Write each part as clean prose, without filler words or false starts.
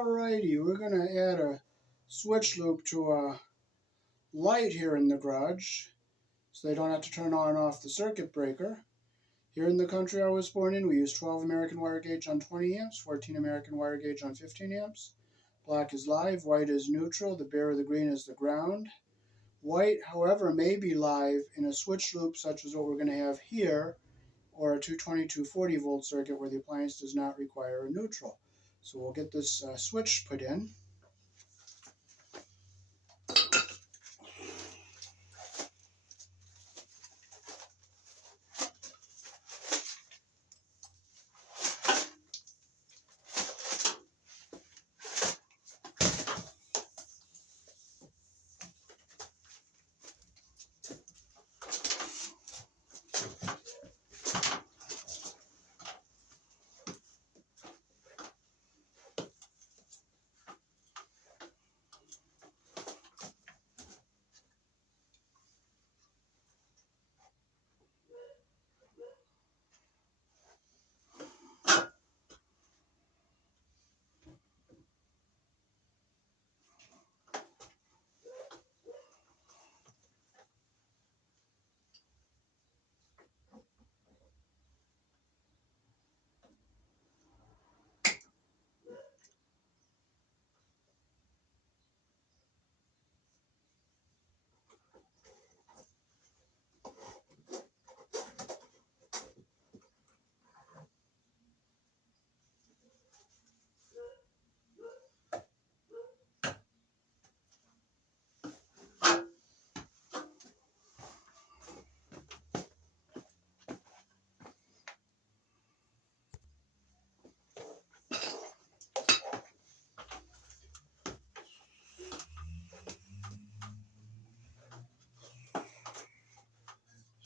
Alrighty, we're going to add a switch loop to a light here in the garage so they don't have to turn on and off the circuit breaker. Here in the country I was born in, we use 12 American wire gauge on 20 amps, 14 American wire gauge on 15 amps. Black is live, white is neutral, the bare or the green is the ground. White, however, may be live in a switch loop such as what we're going to have here, or a 220, 240 volt circuit where the appliance does not require a neutral. So we'll get this switch put in.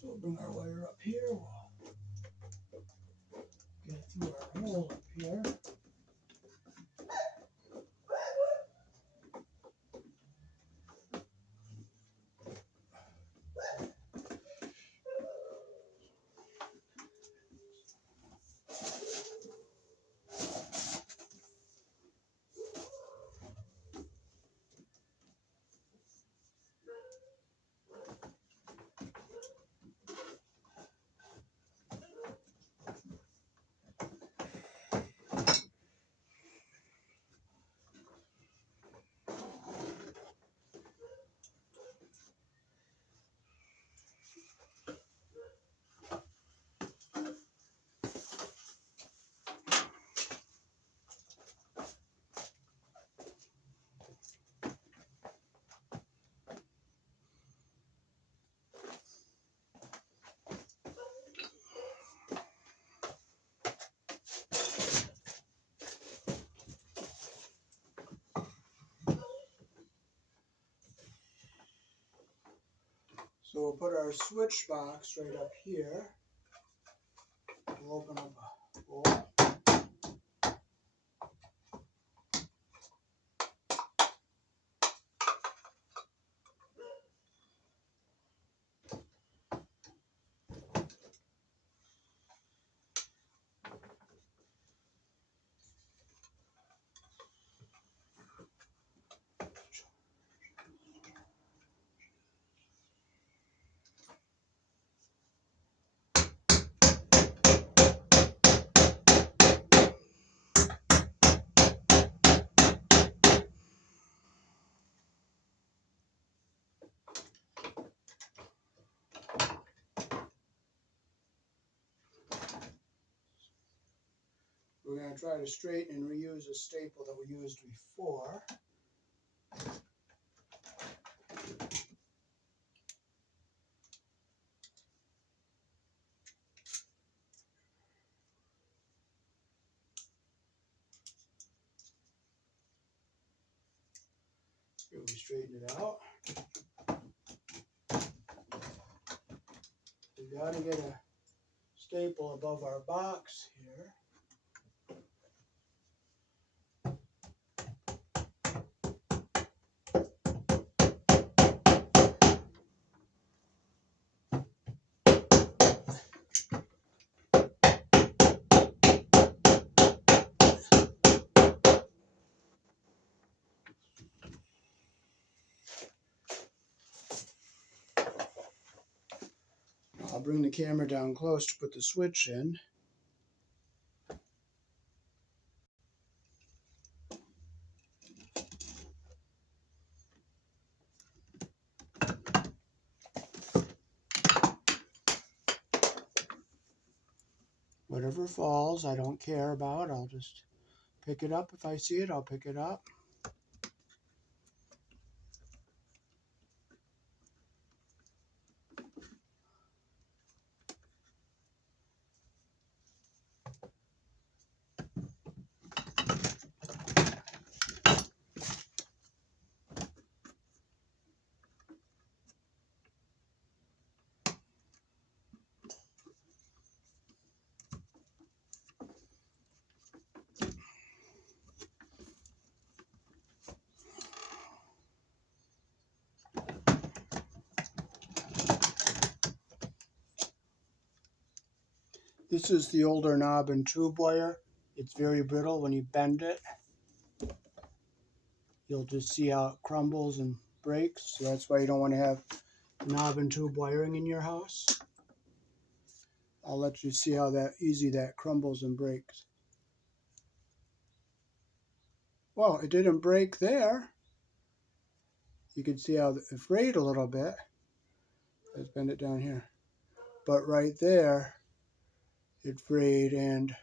So we'll bring our wire up here, we'll get it through our hole up here. So we'll put our switch box right up here. We'll open up a bowl. We're going to try to straighten and reuse a staple that we used before. Here we straighten it out. We got to get a staple above our box here. bring the camera down close to put the switch in. Whatever falls, I don't care about. I'll just pick it up. If I see it, I'll pick it up. This is the older knob and tube wire. It's very brittle. When you bend it, you'll just see how it crumbles and breaks. So that's why you don't want to have knob and tube wiring in your house. I'll let you see how easy that crumbles and breaks. Well, it didn't break there. You can see how it frayed a little bit. Let's bend it down here. But right there, it frayed and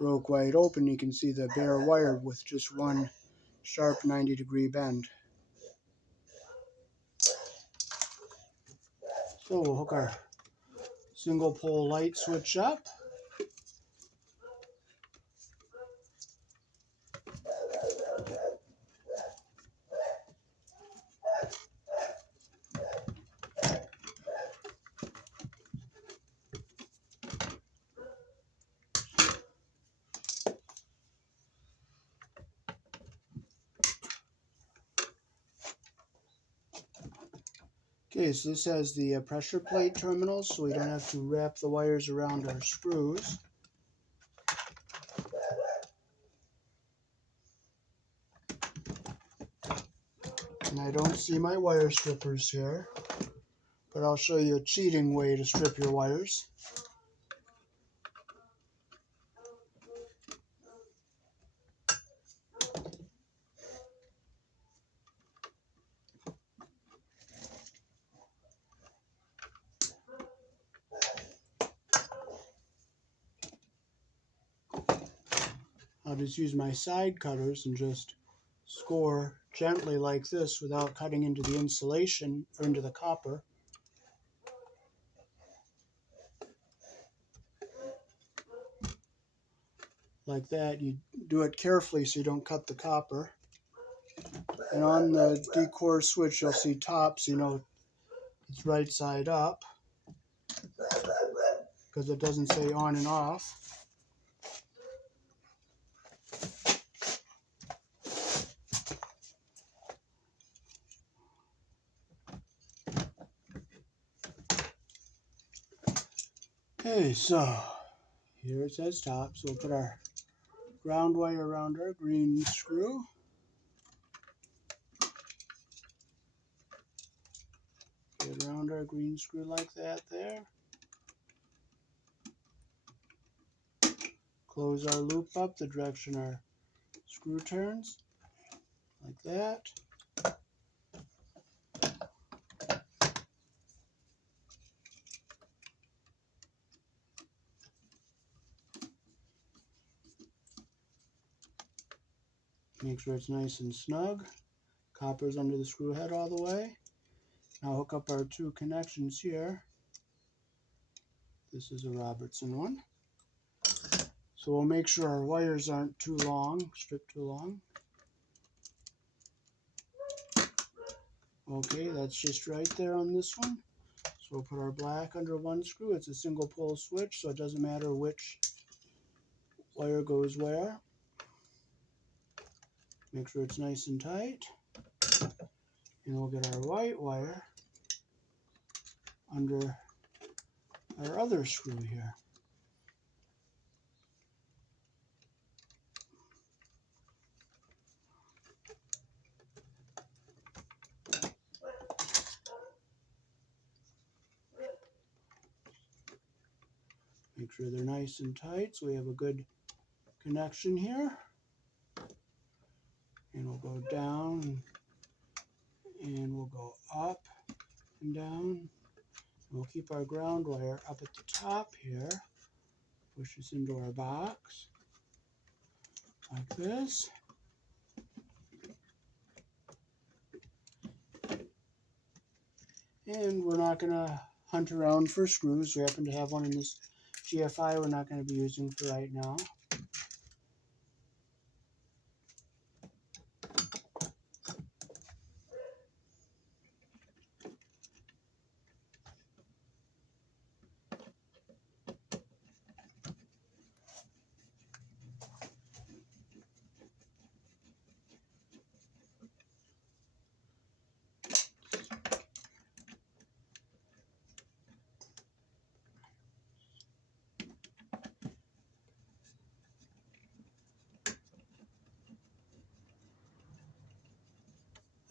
broke wide open. You can see the bare wire with just one sharp 90-degree bend. So we'll hook our single pole light switch up. Okay, so this has the pressure plate terminals, so we don't have to wrap the wires around our screws. And I don't see my wire strippers here, but I'll show you a cheating way to strip your wires. I'll just use my side cutters and just score gently like this without cutting into the insulation or into the copper. Like that. You do it carefully so you don't cut the copper. And on the decor switch you'll see tops, you know it's right side up because it doesn't say on and off. Okay, so here it says top, so we'll put our ground wire around our green screw. Get around our green screw like that there. Close our loop up the direction our screw turns, like that. Make sure it's nice and snug. Copper's under the screw head all the way. Now hook up our two connections here. This is a Robertson one. So we'll make sure our wires aren't too long, stripped too long. Okay, that's just right there on this one. So we'll put our black under one screw. It's a single pole switch, so it doesn't matter which wire goes where. Make sure it's nice and tight. And we'll get our white wire under our other screw here. Make sure they're nice and tight so we have a good connection here. And we'll go down and we'll go up and down. And we'll keep our ground wire up at the top here. Push this into our box like this. And we're not going to hunt around for screws. We happen to have one in this GFI we're not going to be using for right now.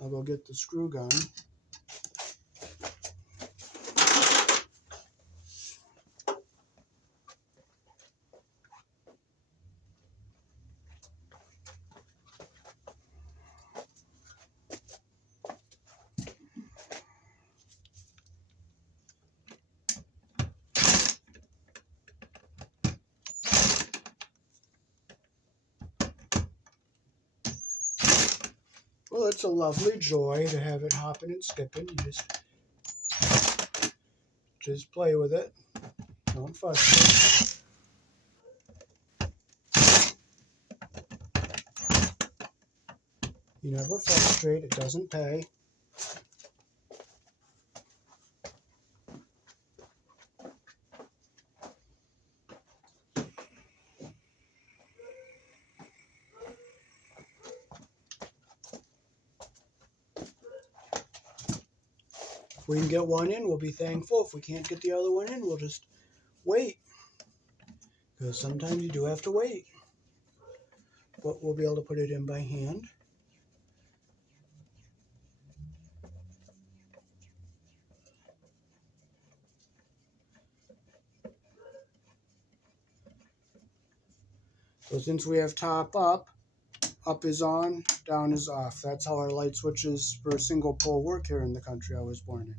I'll go get the screw gun. Well, it's a lovely joy to have it hopping and skipping. You just play with it. Don't fuss it. You never frustrate. It doesn't pay. If we can get one in, we'll be thankful. If we can't get the other one in, we'll just wait. Because sometimes you do have to wait. But we'll be able to put it in by hand. So since we have top up is on, down is off. That's how our light switches for a single pole work here in the country I was born in.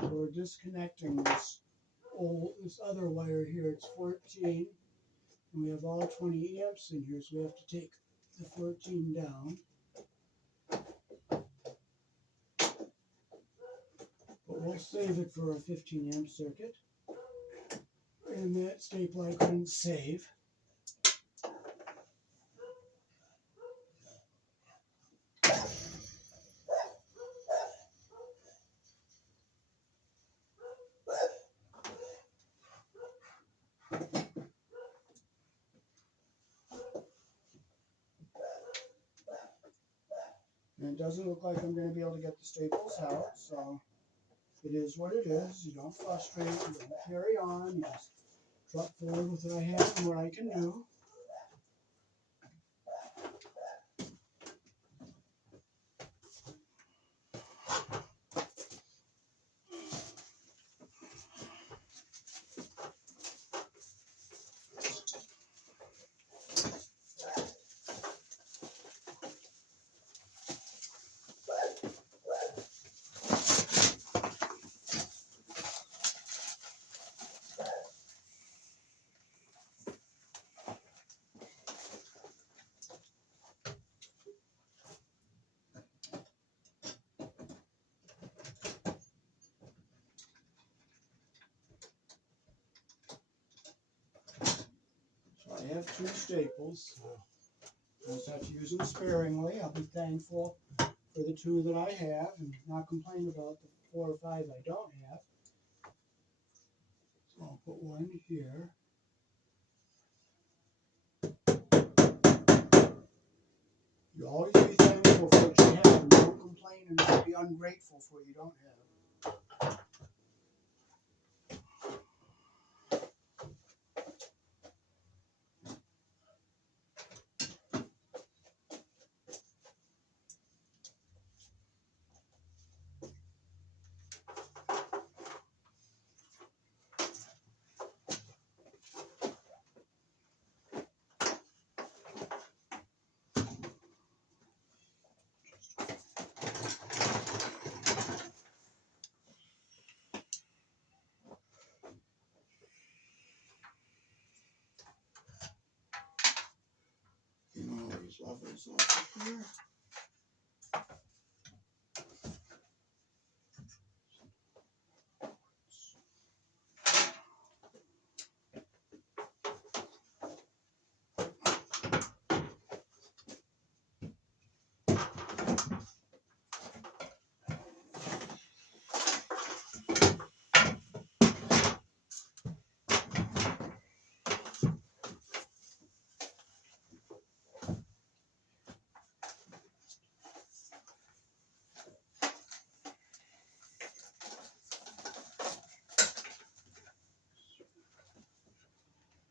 So we're disconnecting this other wire here. It's 14, and we have all 20 amps in here, so we have to take the 14 down. But we'll save it for a 15 amp circuit. And that staple I couldn't save. And it doesn't look like I'm going to be able to get the staples out, so it is what it is. You don't frustrate, you don't carry on, you just trot forward with what I have and what I can do. got 2 staples. I just have to use them sparingly. I'll be thankful for the 2 that I have and not complain about the 4 or 5 I don't have. So I'll put one here. You always be thankful for what you have and don't complain and don't be ungrateful for what you don't have. These levers off here.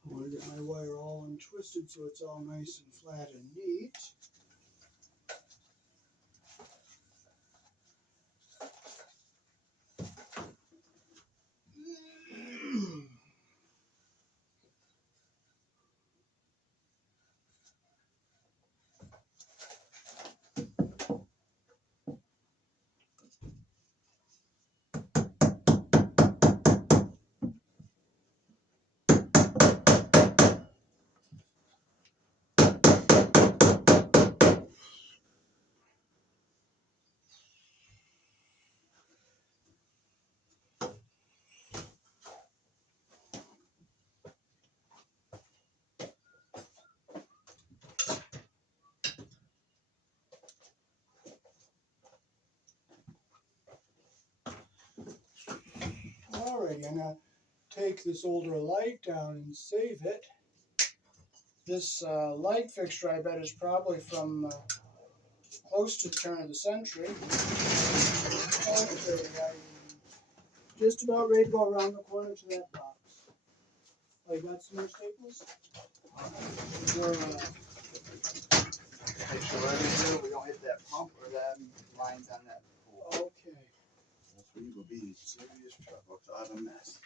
I want to get my wire all untwisted so it's all nice and flat and neat. Alrighty, I'm going to take this older light down and save it. This light fixture, I bet, is probably from close to the turn of the century. Okay, I'm just about ready to go around the corner to that box. Oh, you got some more staples? Make sure right in here we don't hit that pump or that lines on that pool. Okay. Else we will be in serious trouble. It's all a mess.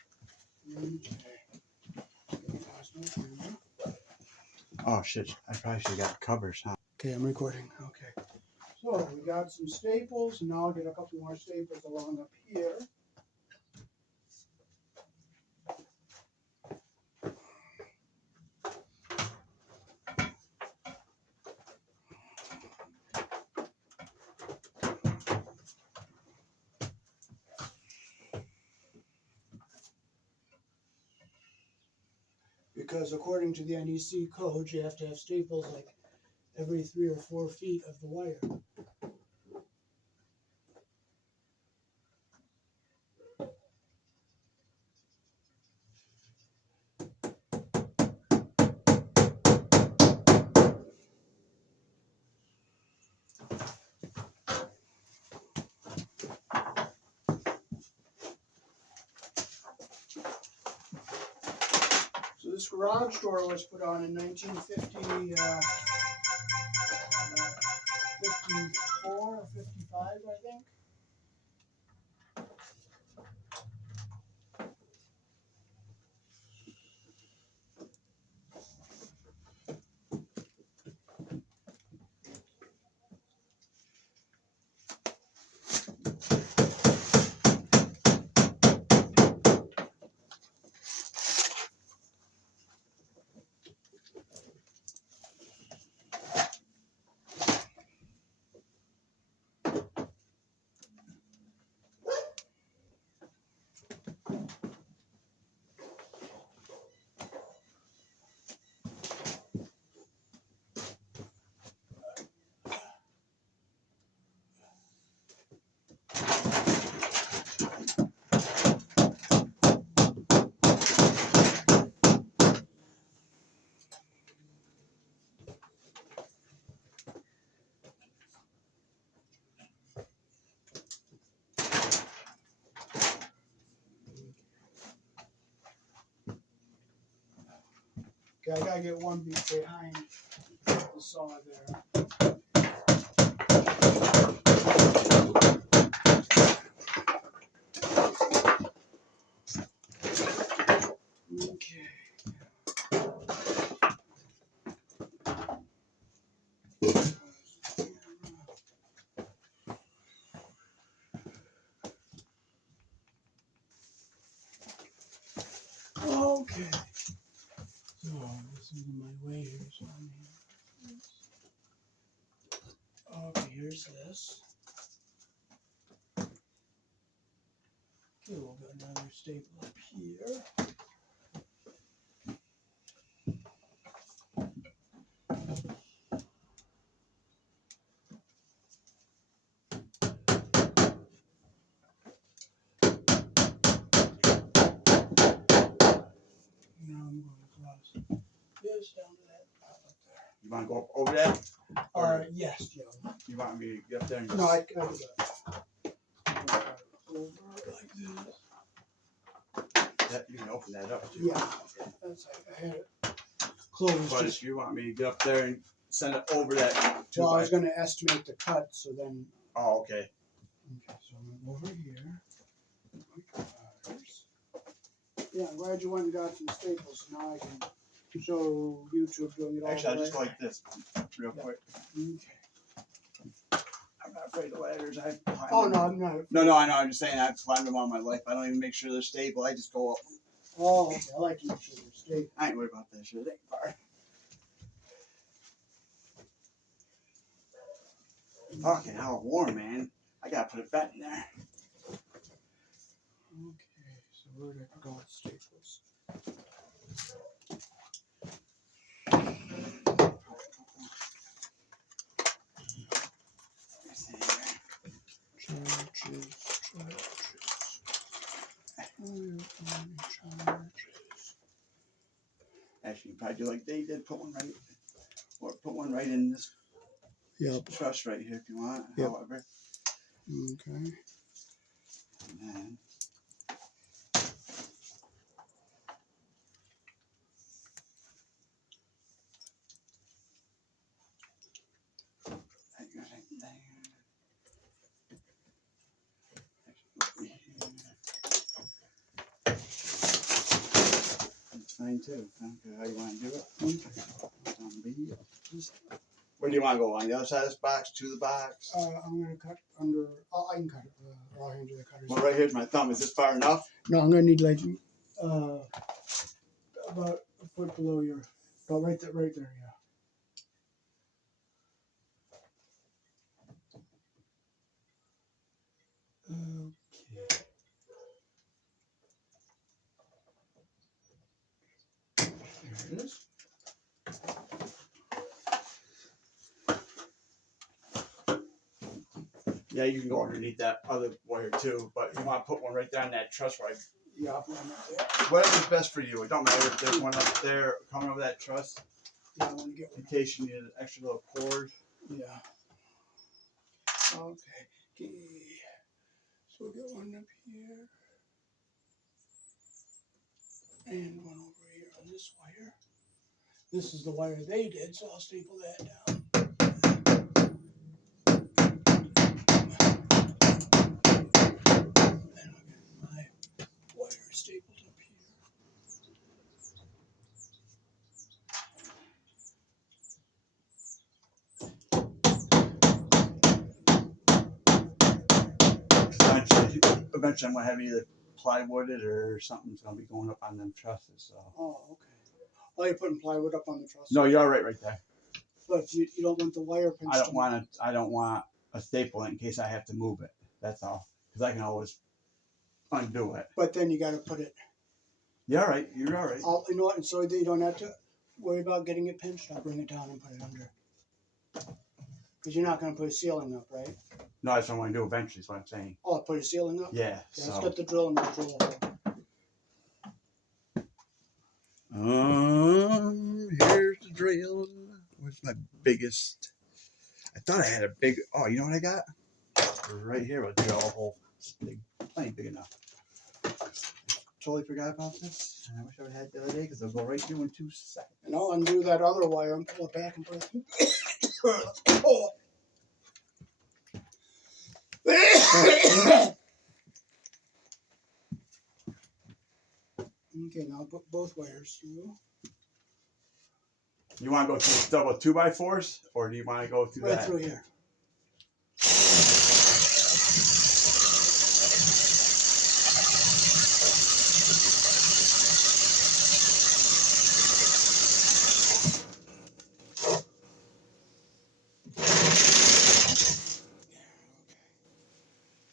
Oh shit, I probably should have got covers, huh? Okay, I'm recording. Okay. So we got some staples, and now I'll get a couple more staples along up here. Because according to the NEC code, you have to have staples like every 3 or 4 feet of the wire. So this garage door was put on in 1954 or 55, I think. Okay, I gotta get one behind the saw there. Okay. Okay. So this is my way here. So I'm here. Okay, here's this. Okay, we'll get another staple up here. Now I'm going to cross this down to that top up there. You want to go up over that? Yes, Joe. You want me to get up there and just... No, I do that. Over like this. That, you can open that up too. Yeah, that's I had it closed. But if you want me to get up there and send it over that... Well, I was going to estimate the cut, so then... Oh, okay. Okay, so I'm going to go over here. Yeah, I'm glad you went and got some staples. Now I can show YouTube doing it all Actually, the I'll just go way. like this real quick. Okay. I'm not afraid of ladders. I climb Oh, them. no, I'm not. No, I know. I'm just saying I've climbed them all my life. I don't even make sure they're stable. I just go up. Oh, okay. I like to make sure they're stable. I ain't worried about that shit. It ain't far. Fucking hell, warm, man. I gotta put it back in there. Okay, so where did I go with staples? Charges. Actually, you probably do like they did. Put one right, or put one right in this truss right here if you want. Yep. However. Okay. And then. Fine too. Okay, how you want to do it? Where do you want to go? On the other side of this box, to the box? I'm going to cut under. Oh, I can cut it. I'll hand you the cutters. Well, right here's my thumb. Is this far enough? No, I'm going to need like about a foot below your. Oh, right there, yeah. Okay. There it is. Yeah, you can go underneath that other wire too, but you want to put one right there on that truss right. Yeah, I'll put one right there. Whatever's best for you. It don't matter if there's one up there coming over that truss. Yeah, I want to get one. In case you need an extra little cord. Yeah. Okay. So we'll get one up here. And one over here on this wire. This is the wire they did, so I'll staple that down. Then I'll get my wire stapled up here. Eventually I'm going to have either plywooded or something's going to be going up on them trusses. So. Oh, okay. Oh, you're putting plywood up on the truss? No, you're all right there. But you don't want the wire pinched. I don't want a staple in case I have to move it. That's all. Because I can always undo it. But then you got to put it. You're all right. You're all right. You know what? And so that you don't have to worry about getting it pinched. I'll bring it down and put it under. Because you're not going to put a ceiling up, right? No, that's what I want to do eventually. Is what I'm saying. Oh, put a ceiling up? Yeah. Let's get the drill and we'll drill a hole. Here's the drill. Where's my biggest? I thought I had a big. Oh, you know what I got? Right here, a drill hole. Big, plenty big enough. totally forgot about this. And I wish I would have had it the other day because it'll go right through in 2 seconds. And I'll undo that other wire and pull it back and put it oh. Okay, now I'll put both wires through. You want to go through double 2x4s, or do you want to go through Right that? through here.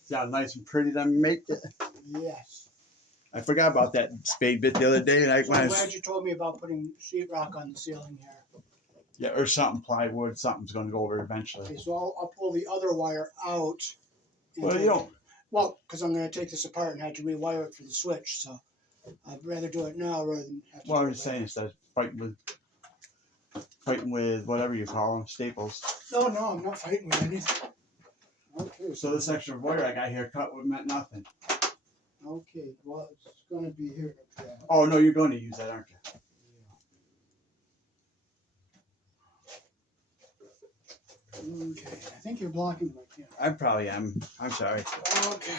See how nice and pretty them make it? Yes. I forgot about that spade bit the other day, and So I'm glad you told me about putting sheetrock on the ceiling here. Yeah, or something, plywood, something's going to go over eventually. Okay, so I'll pull the other wire out. Well, you don't. Well, because I'm going to take this apart and have to rewire it for the switch, so I'd rather do it now rather than have to. Well, I'm just saying, instead of fighting with whatever you call them, staples. No, I'm not fighting with anything. Okay. So this extra wire I got here cut meant nothing. Okay, well, it's going to be here. Yeah. Oh, no, you're going to use that, aren't you? Okay, I think you're blocking my camera. I probably am. I'm sorry. Okay.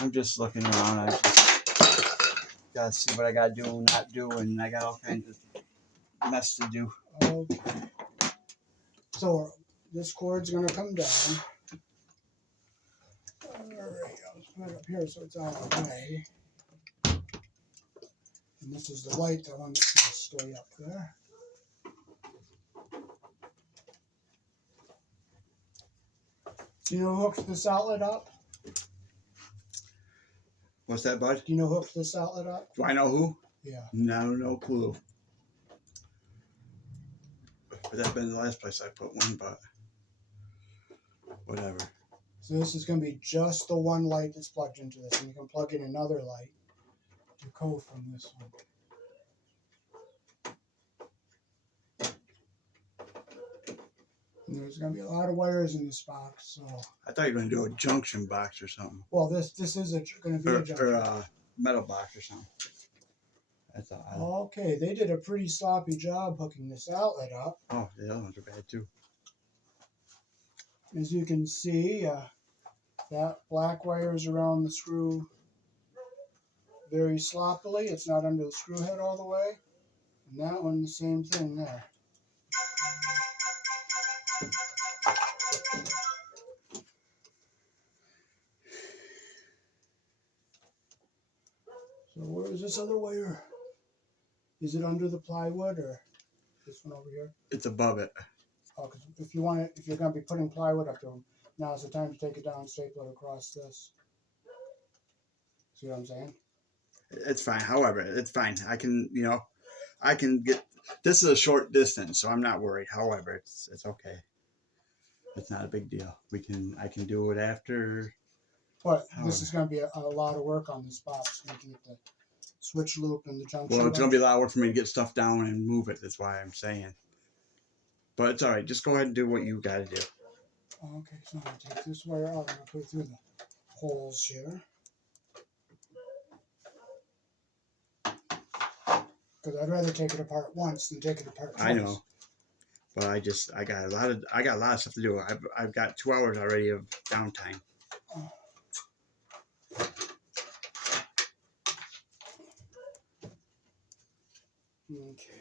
I'm just looking around. I just gotta see what I gotta do, not do, and I got all kinds of mess to do. Okay. So this cord's going to come down. Alright, I'll put it up here so it's out of the way. And this is the light, the one that's going to stay up there. Do you know who hooks this outlet up? What's that, bud? Do you know who hooks this outlet up? Do I know who? Yeah. No clue. But that'd been the last place I put one, but whatever. So this is going to be just the one light that's plugged into this, and you can plug in another light to go from this one. And there's going to be a lot of wires in this box, so. I thought you were going to do a junction box or something. Well, this is going to be a junction. Or a metal box or something. That's all. Okay, they did a pretty sloppy job hooking this outlet up. Oh, the other ones are bad too. As you can see, that black wire is around the screw very sloppily. It's not under the screw head all the way. And that one, the same thing there. So where is this other wire? Is it under the plywood or this one over here? It's above it. Oh, because if you want it, if you're going to be putting plywood up there, now's the time to take it down and staple it across this. See what I'm saying? It's fine. However, it's fine. I can get. This is a short distance, so I'm not worried. However, it's okay. It's not a big deal. I can do it after. But this is going to be a lot of work on this box. You can get the switch loop and the junction. Well, it's going to be a lot of work for me to get stuff down and move it. That's why I'm saying. But it's all right. Just go ahead and do what you got to do. Okay, so I'm going to take this wire out. I'm going to put it through the holes here. Because I'd rather take it apart once than take it apart twice. I know. But I got a lot of stuff to do. I've got 2 hours already of downtime. Oh. Okay.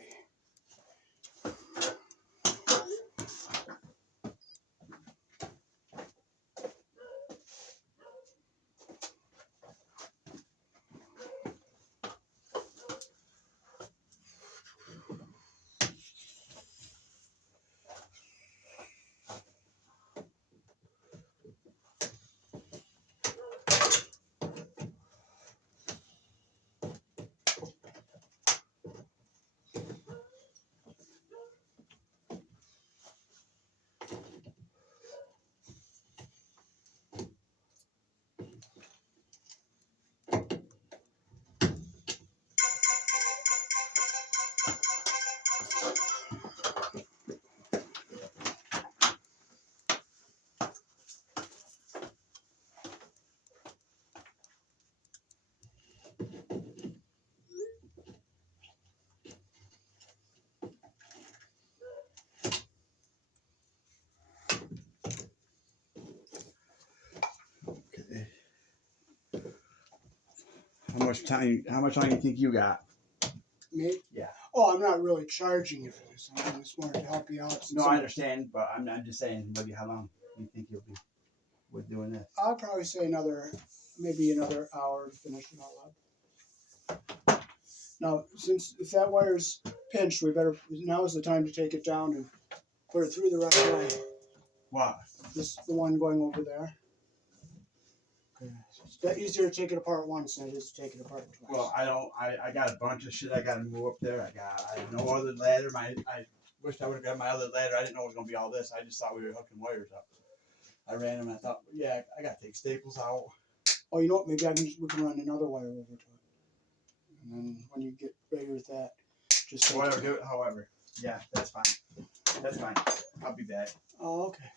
How much time you think you got? Me? Yeah. Oh, I'm not really charging you for this. I'm just wanted to help you out. No, I understand, but I'm just saying, maybe how long do you think you'll be with doing this? I'll probably say maybe another hour to finish it all up. Now, since if that wire's pinched, now is the time to take it down and put it through the right way. What? The one going over there. Okay. It's easier to take it apart once than it is to take it apart twice. Well, I got a bunch of shit I got to move up there. I have no other ladder. I wished I would have got my other ladder. I didn't know it was gonna be all this. I just thought we were hooking wires up. I ran them and I thought, yeah, I got to take staples out. Oh, you know what? Maybe we can run another wire over to it. And then when you get ready with that, just whatever, do it however. Yeah, that's fine. That's fine. I'll be back. Oh, okay.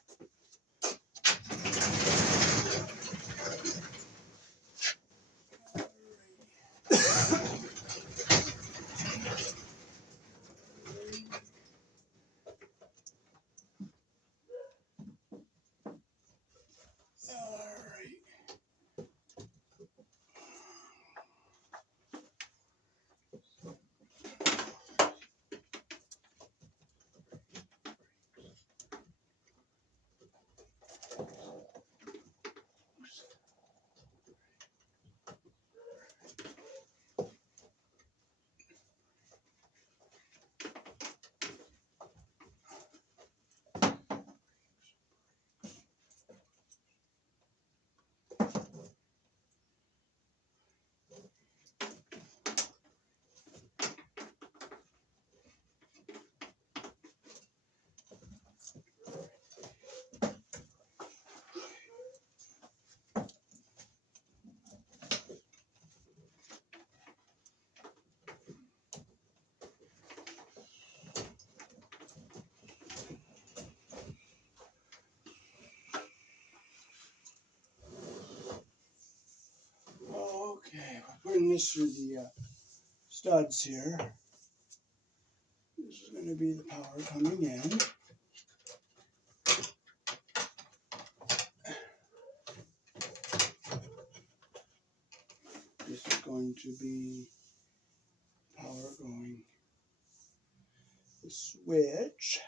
Okay, we're putting this through the studs here. This is going to be the power coming in. This is going to be power going. The switch.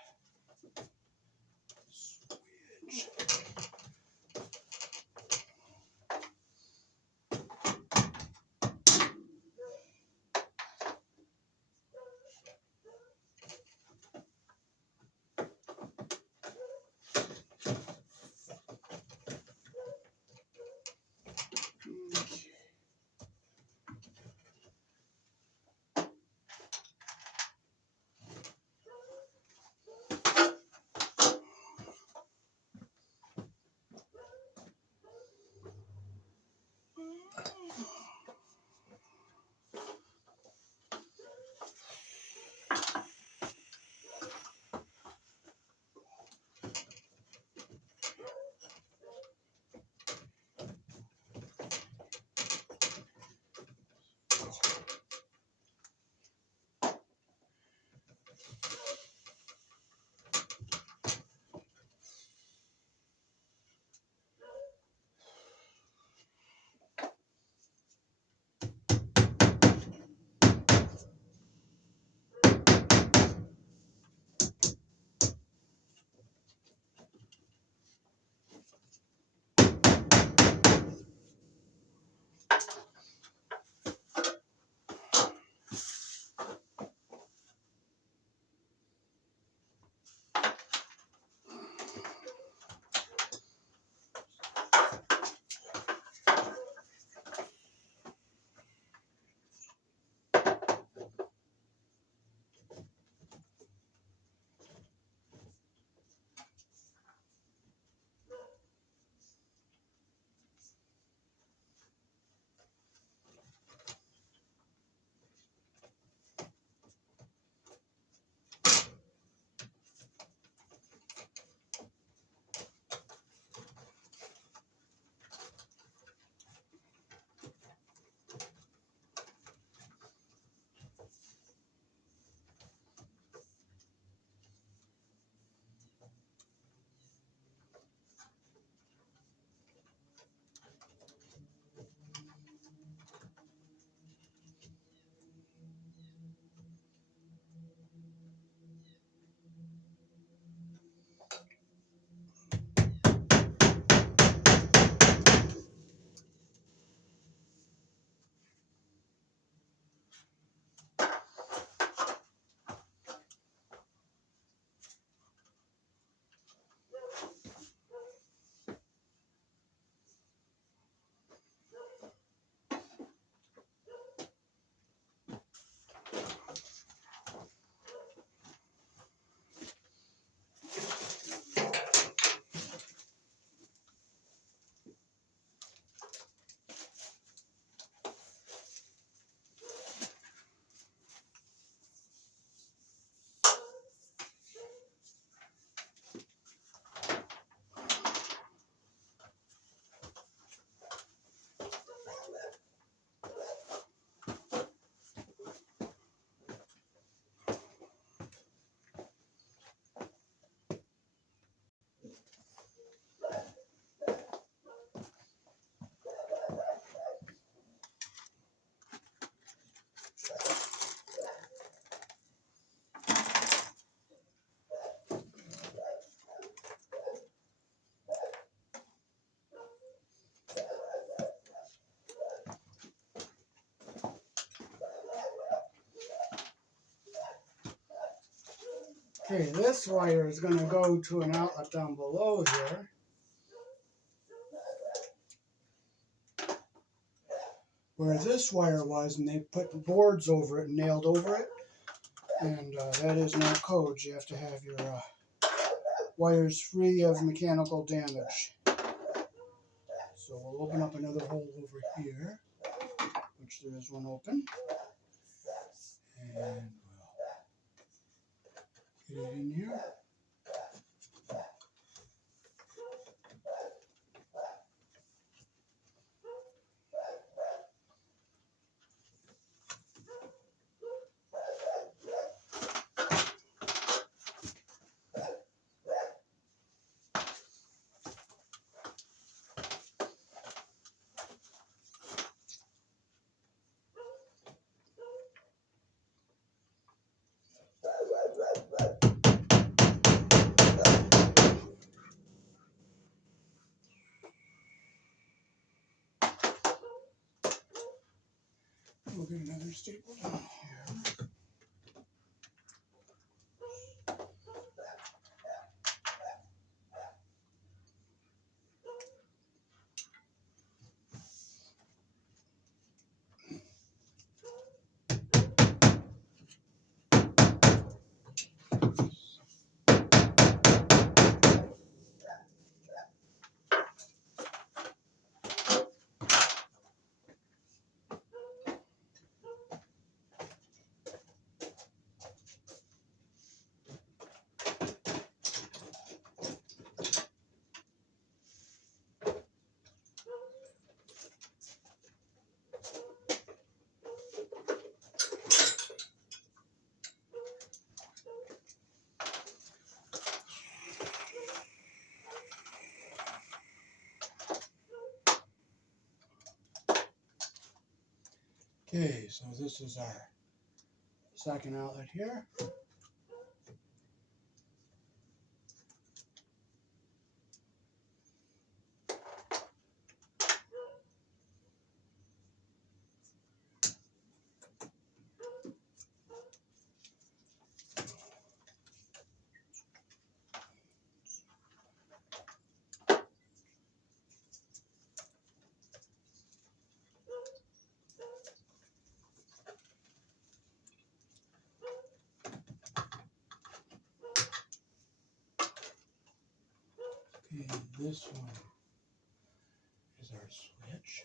Okay, this wire is going to go to an outlet down below here. Where this wire was, and they put boards over it and nailed over it. And that is not code. You have to have your wires free of mechanical damage. So we'll open up another hole over here, which there is one open. And we'll get it in here. We'll get another staple down here. Okay, so this is our second outlet here. Okay, this one is our switch.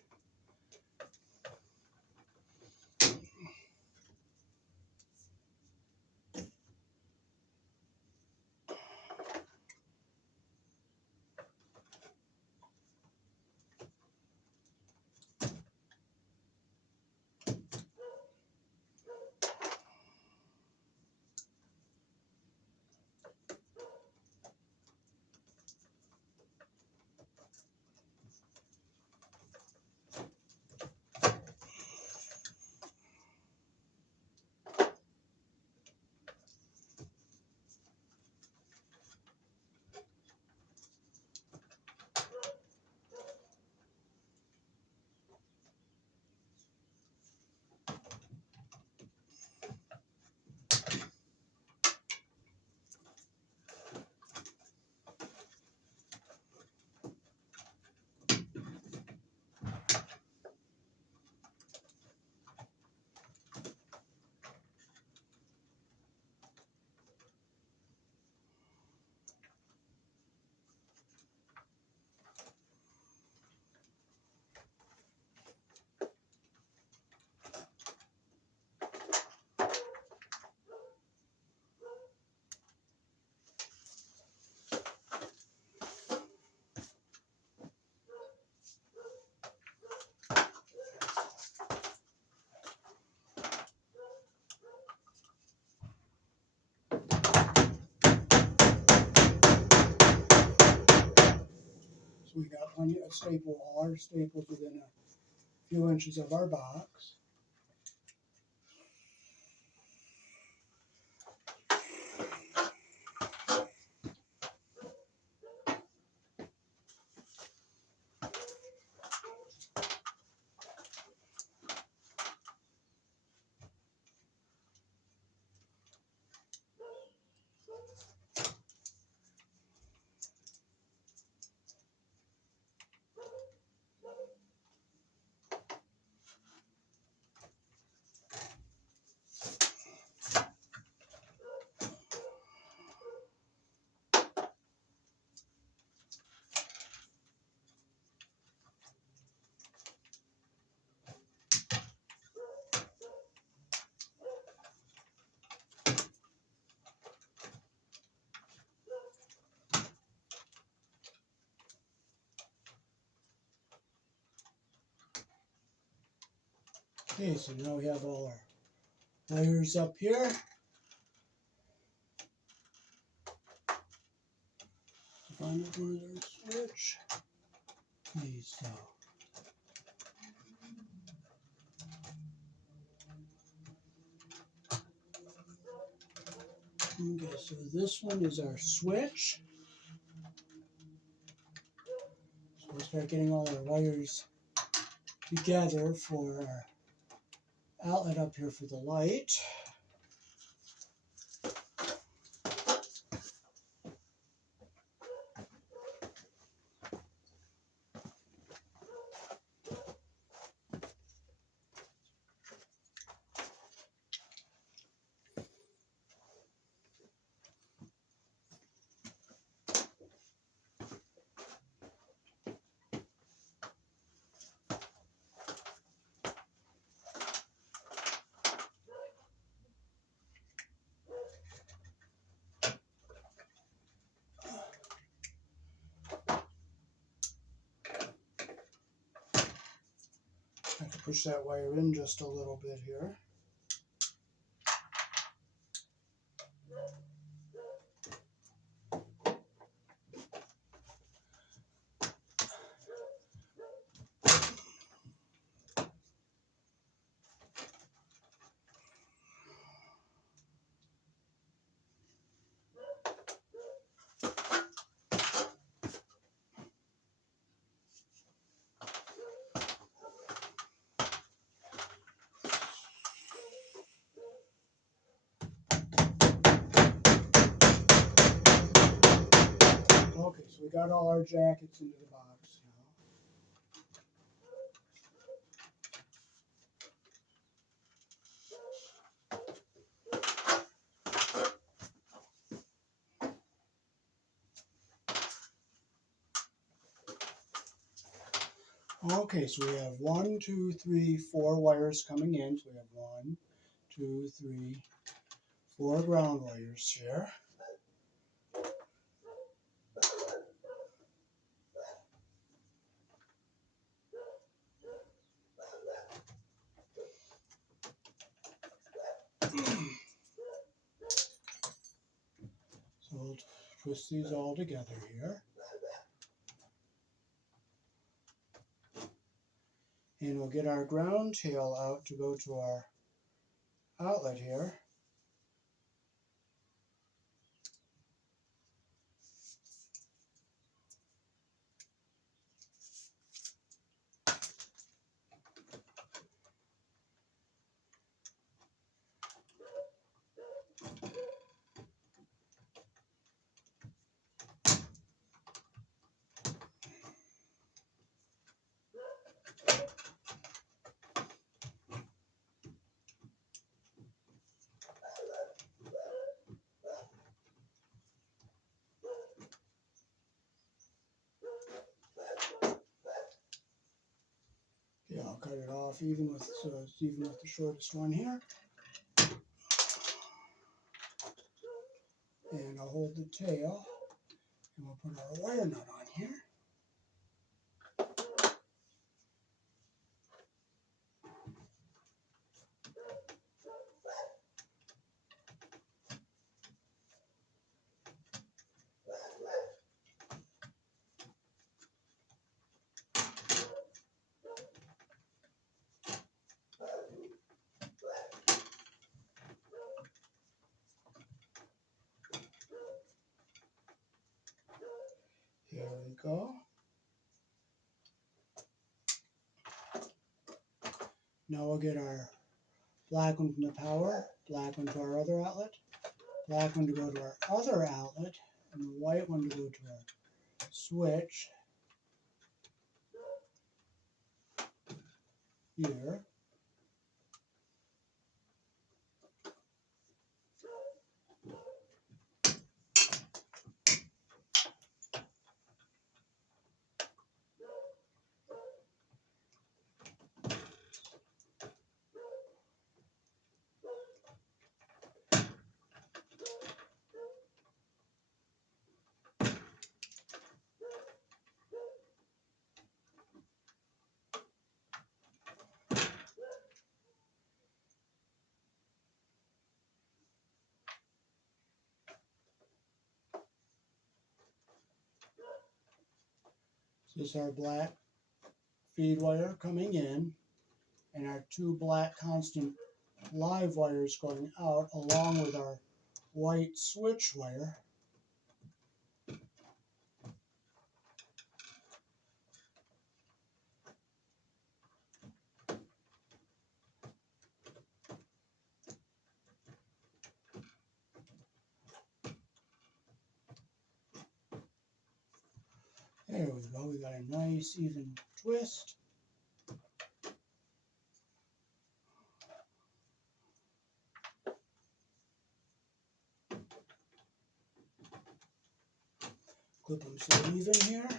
So we got plenty of staple, all our staples within a few inches of our box. Okay, so now we have all our wires up here. Find it where there's a switch. Okay, so. Okay, so this one is our switch. So we'll start getting all our wires together for our outlet up here for the light. I have to push that wire in just a little bit here. Okay, so we got all our jackets into the box now. Okay, so we have 1, 2, 3, 4 wires coming in. So we have 1, 2, 3, 4 ground wires here. So we'll twist these all together here. And we'll get our ground tail out to go to our outlet here. Yeah, I'll cut it off even with, so it's even with the shortest one here. And I'll hold the tail, and we'll put our wire nut on here. Here we go. Now we'll get our black one from the power, black one to our other outlet, black one to go to our other outlet, and the white one to go to our switch here. This is our black feed wire coming in, and our two black constant live wires going out, along with our white switch wire. There we go, we got a nice even twist. Clip them so even here.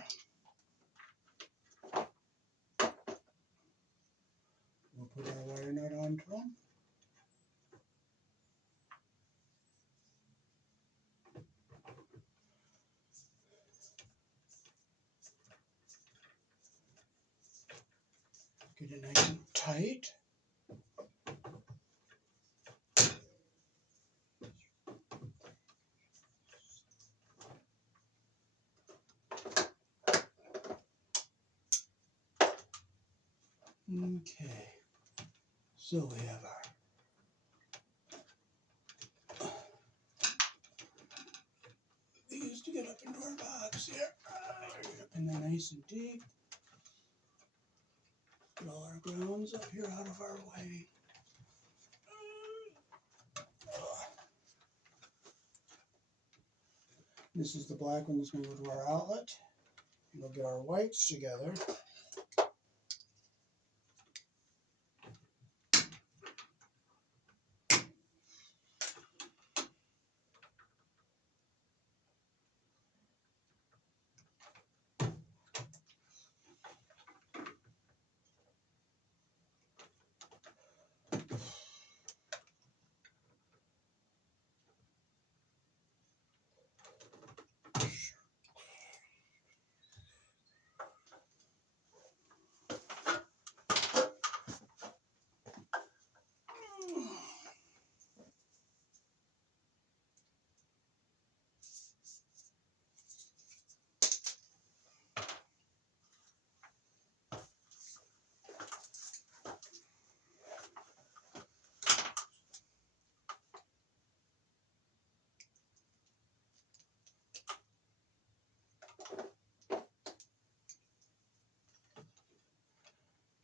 We'll put our wire nut onto them. Get it nice and tight. Okay, so we have our these to get up into our box here. Get up in there nice and deep. Get all our grounds up here out of our way. This is the black one that's going to go to our outlet. And we'll get our whites together.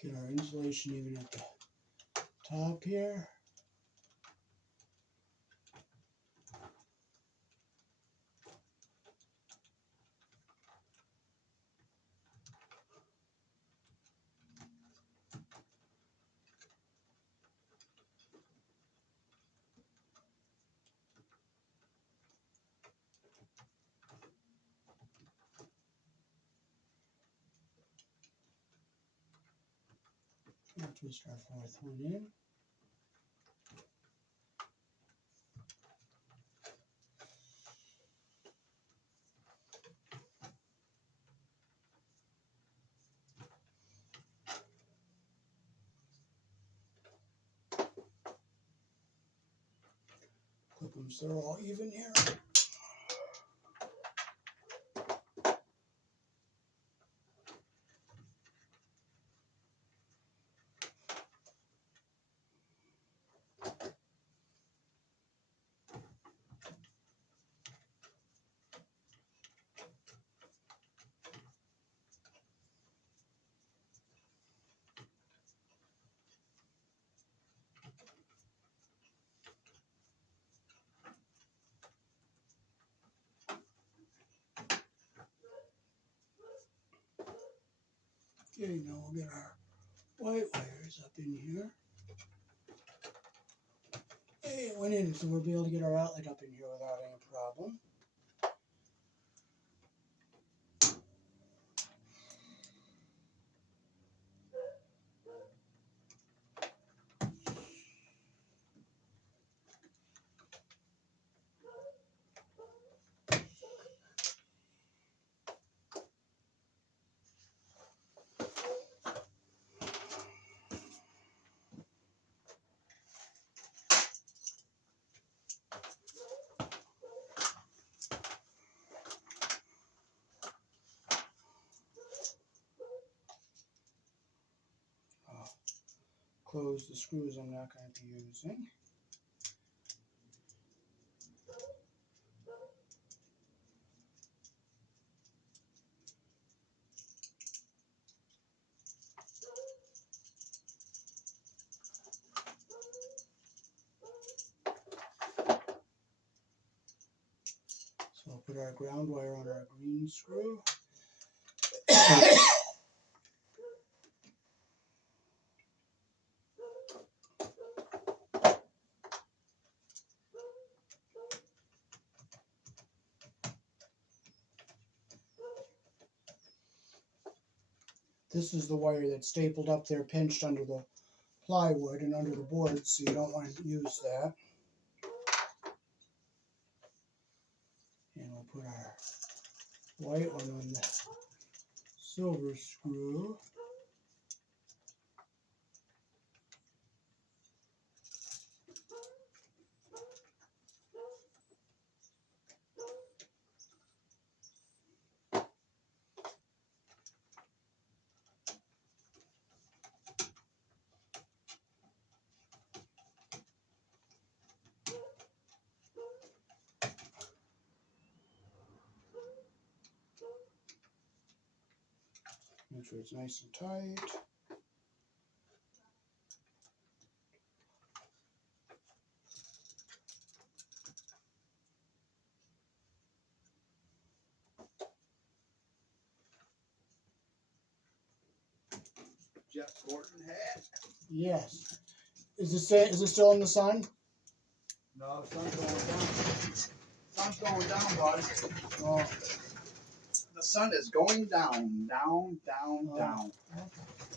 Get our insulation even at the top here. And twist our fourth one in. Clip them so they're all even here. Okay, now we'll get our white wires up in here. Hey, it went in, so we'll be able to get our outlet up in here without any problem. close the screws I'm not going to be using. So I'll put our ground wire on our green screw. This is the wire that's stapled up there, pinched under the plywood and under the boards, so you don't want to use that. And we'll put our white one on the silver screw. Make sure it's nice and tight. Jeff Gordon hat. Yes. Is it still in the sun? No, sun's going down. Sun's going down, bud. Oh, The sun is going down, down. okay.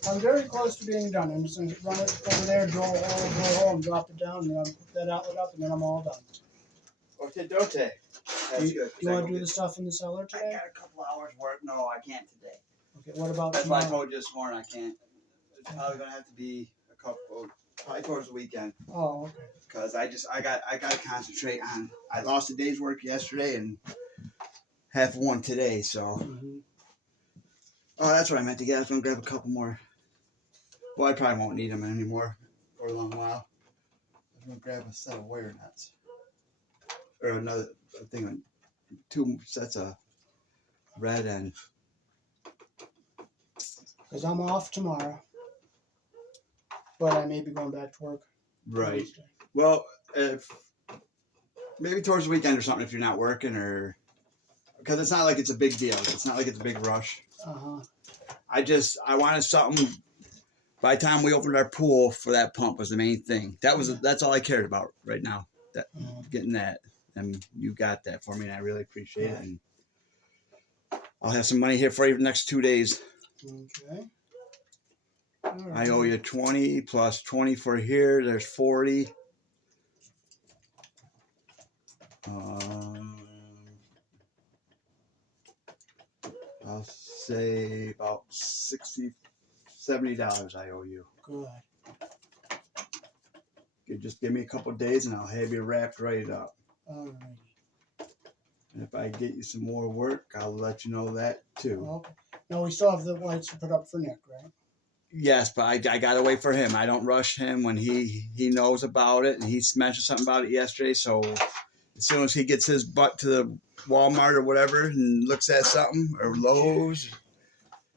I'm very close to being done. I'm just going to run it over there, drill a hole, and drop it down, and then I'll put that outlet up, and then I'm all done. Ote dote. That's Do good. you want to do the stuff in the cellar I today? got a couple hours work. No, I can't today. Okay, what about That's why I tomorrow? told you this morning I can't. It's probably gonna have to be a couple, probably towards the weekend, Oh, okay. because I gotta concentrate on. I lost a day's work yesterday and half one today, so. Mm-hmm. Oh, that's what I meant to get. I was gonna grab a couple more. Well, I probably won't need them anymore for a long while. I'm gonna grab a set of wire nuts, or another thing, 2 sets of red and. Because I'm off tomorrow, but I may be going back to work. Right. Wednesday. Well, if maybe towards the weekend or something, if you're not working, or because it's not like it's a big deal. It's not like it's a big rush. Uh-huh. I wanted something. By the time we opened our pool for that pump was the main thing. That's all I cared about right now. That getting that, and you got that for me, and I really appreciate it. And I'll have some money here for you for the next 2 days. Okay. I owe you 20 plus 20 for here. There's 40. I'll say about $60, $70 I owe you. Good. You just give me a couple of days and I'll have you wrapped right up. Alrighty. And if I get you some more work, I'll let you know that too. Okay. Now we still have the lights to put up for Nick, right? Yes, but I gotta wait for him. I don't rush him when he knows about it, and he mentioned something about it yesterday. So as soon as he gets his butt to the Walmart or whatever and looks at something or Lowe's,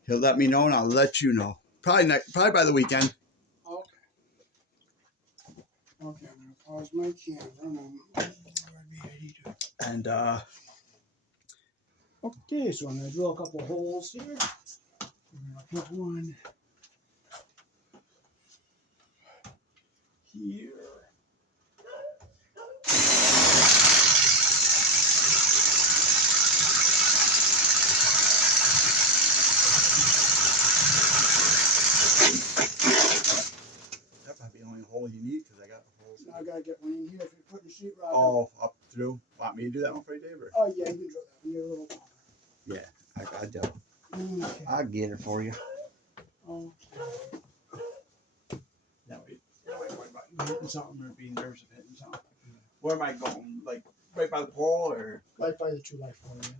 he'll let me know and I'll let you know. Probably by the weekend. Okay. Okay, I'm gonna pause my camera and I'm ready to. And Okay, so I'm gonna drill a couple holes here. We're gonna put one here. that might be the only hole you need because I got the holes. Now I gotta get one in here if you're putting sheetrock. Oh, up through. Want me to do that one for you, Dave? Or? Oh yeah, you can drill that one. You're a little taller. Yeah, I do. Okay. I'll get it for you. Okay. That way, worry about hitting something or being nervous of hitting something. Where am I going? Like right by the pole or Right by the 2x4.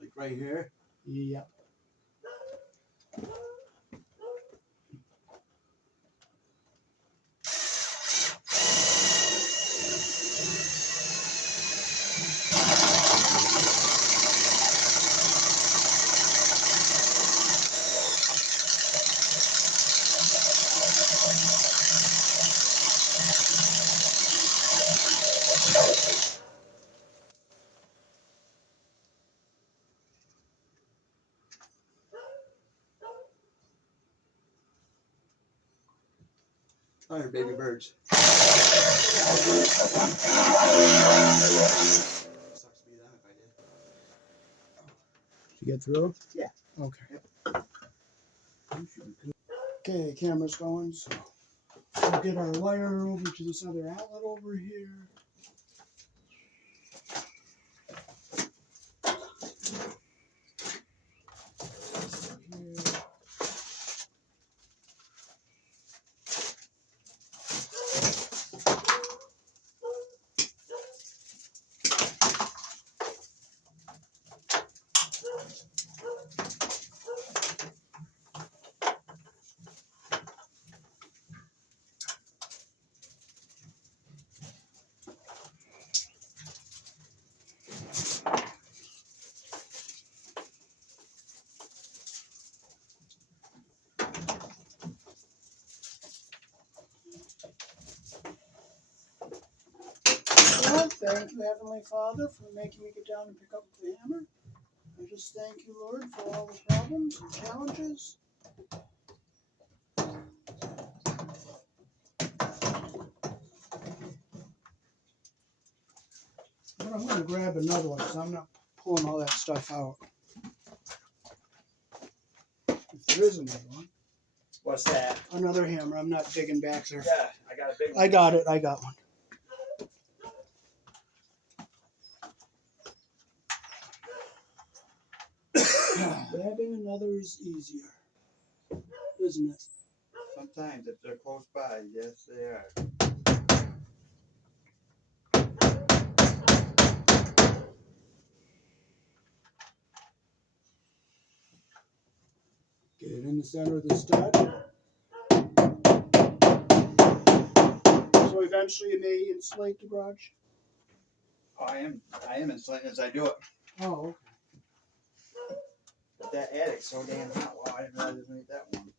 like right here? Yep. Oh, they're baby birds. Sucks to be them if I did. Did you get through? Yeah. Okay. Yep. Okay, camera's going, so we'll get our wire over to this other outlet over here. Well, thank you, Heavenly Father, for making me get down and pick up the hammer. I just thank you, Lord, for all the problems and challenges. But I'm going to grab another one because I'm not pulling all that stuff out. If there is another one. What's that? Another hammer. I'm not digging back there. Yeah, I got a big one. I got it. I got one. Grabbing another is easier, isn't it? Sometimes if they're close by, yes they are. Get it in the center of the stud. So eventually you may insulate the garage? Oh, I am insulating as I do it. Oh, okay. But that attic's so damn hot. Wow, I didn't realize it made that one.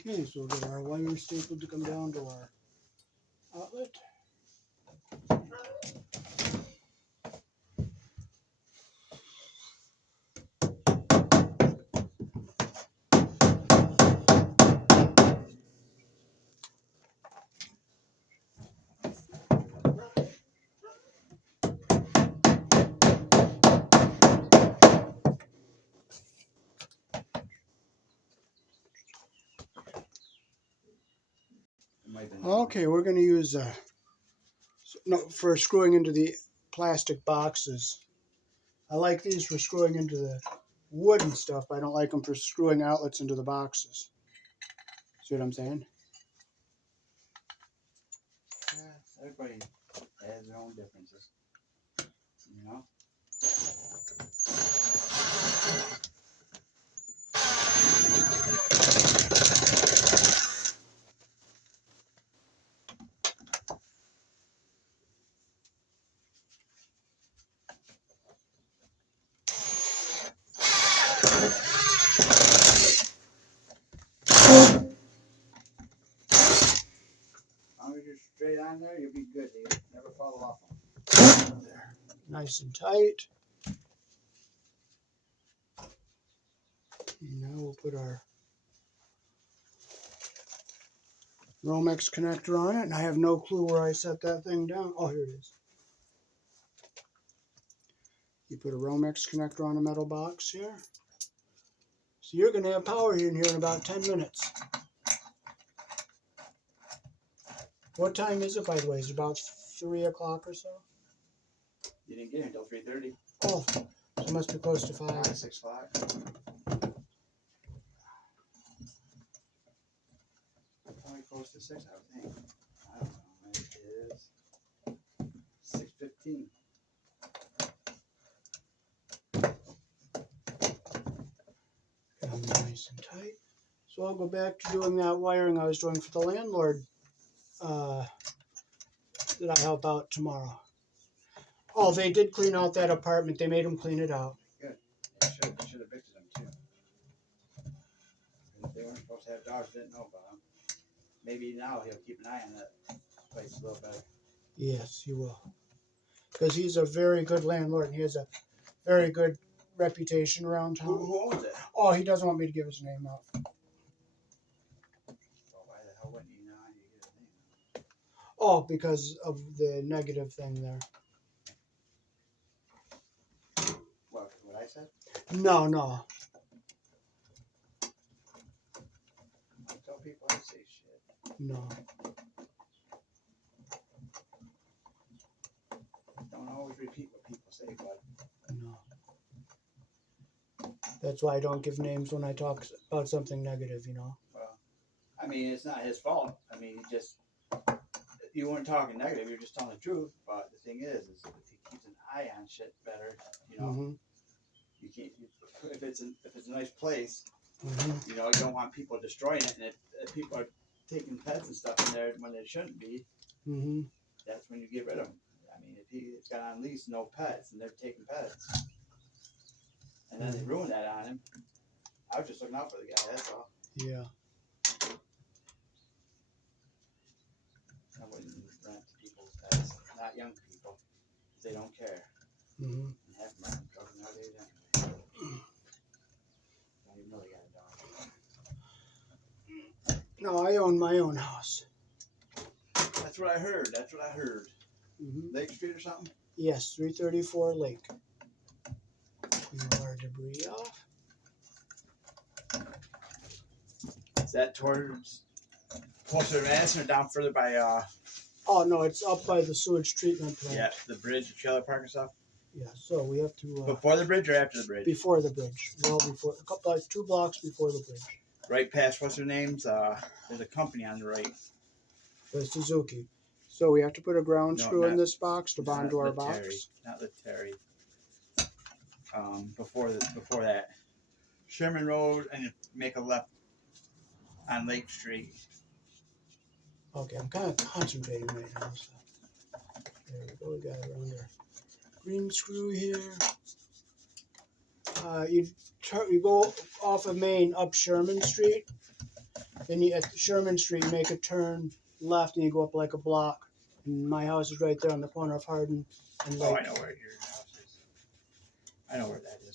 Okay, so we'll get our wire stapled to come down to our outlet. Okay, we're going to use for screwing into the plastic boxes. I like these for screwing into the wood and stuff, but I don't like them for screwing outlets into the boxes. See what I'm saying? Yeah, everybody has their own differences. You know? As long as you're straight on there, you'll be good. You'll never fall off them. There. Nice and tight. And now we'll put our Romex connector on it, and I have no clue where I set that thing down. Oh, here it is. You put a Romex connector on a metal box here. So you're going to have power in here in about 10 minutes. What time is it, by the way? Is it about 3 o'clock or so? You didn't get here until 3:30. Oh, so it must be close to 5. 6 o'clock. Probably close to 6, I would think. I don't know. It is 6:15. Nice and tight. So I'll go back to doing that wiring I was doing for the landlord that I help out tomorrow. Oh, they did clean out that apartment. They made them clean it out. Good. They should. folks have dogs didn't know about him. Maybe now he'll keep an eye on that place a little better. Yes, he will. Because he's a very good landlord and he has a very good reputation around town. Who owns it? Oh, he doesn't want me to give his name out. Well, why the hell wouldn't you know how you get his name? Oh, because of the negative thing there. What I said? No, no. I tell people I say shit. No. Don't always repeat what people say, but No. That's why I don't give names when I talk about something negative, you know. well, I mean, it's not his fault. I mean, he just you weren't talking negative. You're just telling the truth. But the thing is if he keeps an eye on shit better, you know, Mm-hmm. you can't. If it's a nice place, Mm-hmm. you know, you don't want people destroying it, and if people are taking pets and stuff in there when they shouldn't be, Mm-hmm. that's when you get rid of them. I mean, if he's got on lease no pets and they're taking pets, and then they ruin that on him, I was just looking out for the guy. That's all. Yeah. I wouldn't rent to people's pets, not young people. They don't care. Mm-hmm. And half of them are drugs nowadays anyway. Don't even know they got a dog. No, I own my own house. That's what I heard. Mm-hmm. Lake Street or something? Yes, 334 Lake. Move our debris off. Is that towards closer to Madison or down further by Oh no, it's up by the sewage treatment plant. yeah, the bridge, the trailer park and stuff? Yeah, so we have to Before the bridge or after the bridge? before the bridge. Well, before a couple, like 2 blocks before the bridge. Right past what's her name's? There's a company on the right. The Suzuki. So we have to put a ground No, screw in not- this box to bond to our Terry, box. not the Terry. Before that, Sherman Road, and you make a left on Lake Street. Okay, I'm kind of concentrating right now. So. There we go. We got it around our green screw here. You go off of Main up Sherman Street. Then you at Sherman Street make a turn left and you go up like a block. And my house is right there on the corner of Hardin and Oh, Lake. I know where your house is. I know where that is.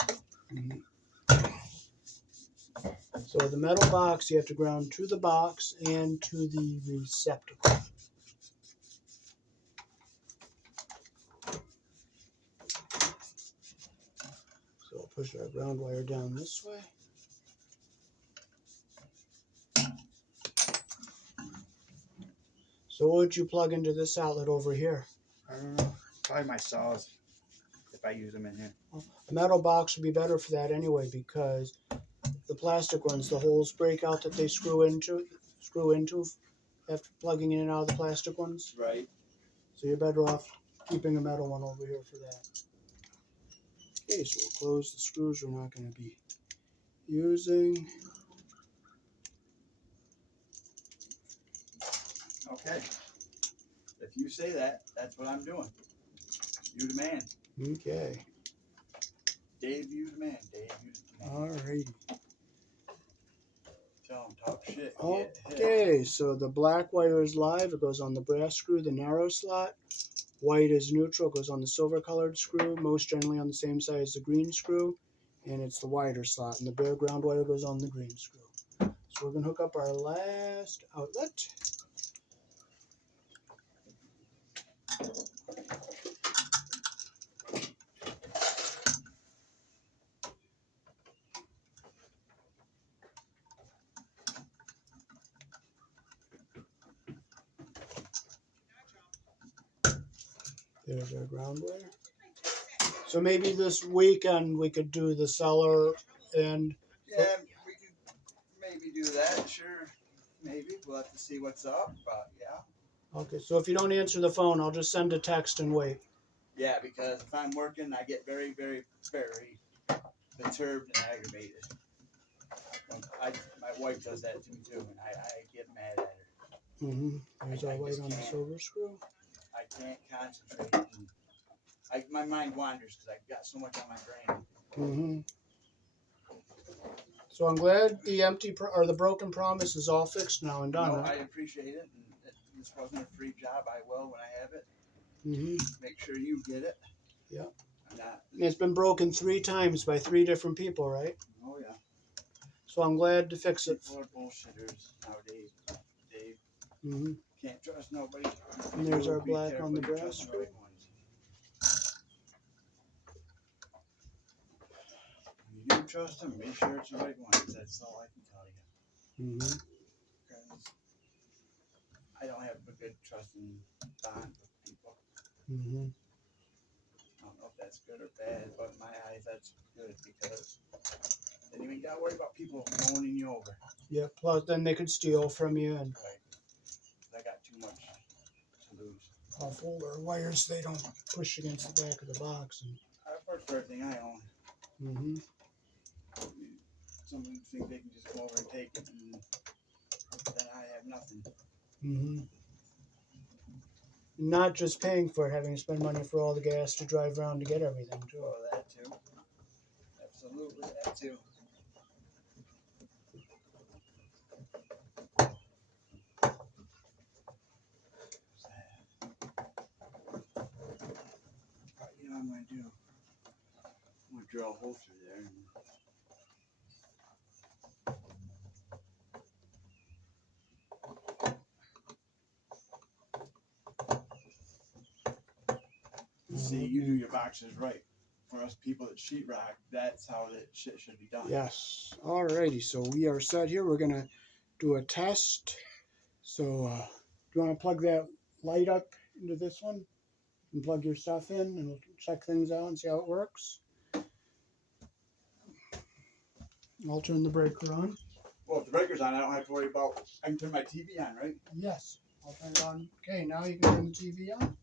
Mhm. So the metal box, you have to ground to the box and to the receptacle. So we'll push our ground wire down this way. So what would you plug into this outlet over here? I don't know. Probably my saws, if I use them in here. A metal box would be better for that anyway because the plastic ones, the holes break out that they screw into after plugging in and out of the plastic ones. Right. So you're better off keeping a metal one over here for that. Okay, so we'll close the screws we're not going to be using. Okay. If you say that, that's what I'm doing. You the man. Okay. Dave, you the man. Dave, you the man. Alrighty. Tell him talk shit. Okay, so the black wire is live. It goes on the brass screw, the narrow slot. White is neutral, goes on the silver colored screw, most generally on the same side as the green screw. And it's the wider slot. And the bare ground wire goes on the green screw. So we're going to hook up our last outlet. There's our ground wire. So maybe this weekend we could do the cellar and Yeah, we could maybe do that. Sure. Maybe. We'll have to see what's up. But yeah. okay, so if you don't answer the phone, I'll just send a text and wait. Yeah, because if I'm working, I get very, very, very perturbed and aggravated. My wife does that to me too, and I get mad at her. There's our white on the silver screw. I can't concentrate. And my mind wanders because I've got so much on my brain. So I'm glad the or the broken promise is all fixed now and done. No, Right? I appreciate it. And this wasn't a free job. I will when I have it. Mm-hmm. Make sure you get it. Yeah. I'm not. And it's been broken 3 times by 3 different people, right? Oh yeah. So I'm glad to fix it. People are bullshitters nowadays, Dave. Mm-hmm. Can't trust nobody. And there's our Be black careful on the you brass trust the screw. right ones. When you do trust them, make sure it's the right ones. That's all I can tell you. Mm-hmm. Because I don't have a good trusting bond with people. Mm-hmm. I don't know if that's good or bad, but in my eyes, that's good because then you ain't got to worry about people phoning you over. Yeah. Plus, then they could steal from you, and Right. I got too much to lose. I'll fold our wires so they don't push against the back of the box. And I've worked for everything I own. mm-hmm. Some people think they can just come over and take it, and then I have nothing. Mm-hmm. Not just paying for it, having to spend money for all the gas to drive around to get everything too. Well, that too. Absolutely, that too. You know what I'm going to do? I'm going to drill a hole through there. See, you do your boxes right. For us people that sheetrock, that's how that shit should be done. Yes. Alrighty, so we are set here. We're gonna do a test. So, do you want to plug that light up into this one and plug your stuff in, and we'll check things out and see how it works. I'll turn the breaker on. Well, if the breaker's on, I don't have to worry about. I can turn my TV on, right? Yes, I'll turn it on. Okay, now you can turn the TV on.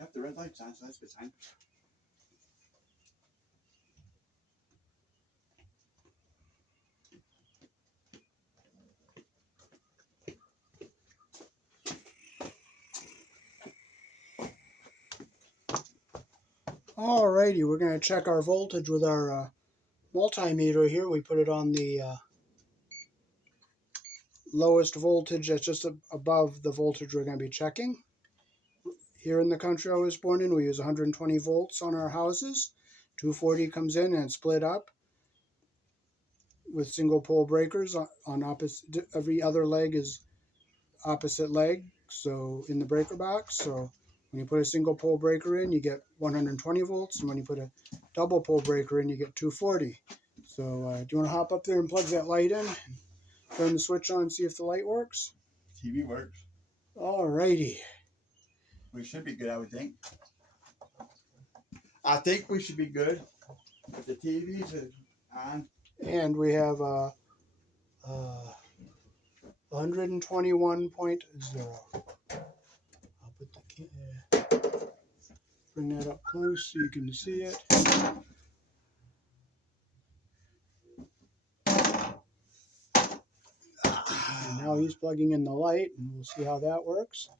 Yep, the red light's on, so that's a good sign. Alrighty, we're going to check our voltage with our multimeter here. We put it on the lowest voltage that's just above the voltage we're going to be checking. Here in the country I was born in, we use 120 volts on our houses. 240 comes in and split up with single pole breakers on opposite. Every other leg is opposite leg, so in the breaker box. So when you put a single pole breaker in, you get 120 volts, and when you put a double pole breaker in, you get 240. So do you want to hop up there and plug that light in? Turn the switch on and see if the light works. TV works. Alrighty. We should be good, I would think. I think we should be good. If the TV's on. And we have 121.0. I'll put the bring that up close so you can see it. And now he's plugging in the light, and we'll see how that works.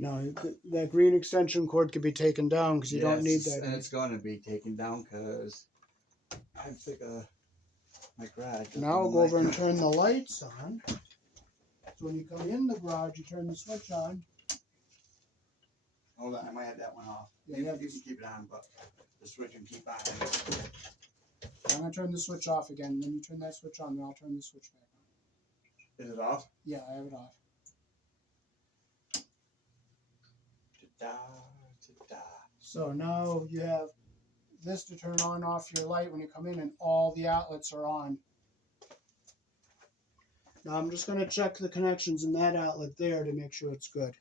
Now, that green extension cord could be taken down because you don't need that. And it's going to be taken down because I'm sick of my garage. Now I'll go over and turn the lights on. So when you come in the garage, you turn the switch on. Hold on, I might have that one off. Yeah, you can keep it on, but the switch can keep on. I'm going to turn the switch off again. Then you turn that switch on, then I'll turn the switch back on. Is it off? Yeah, I have it off. So now you have this to turn on and off your light when you come in, and all the outlets are on. Now I'm just going to check the connections in that outlet there to make sure it's good.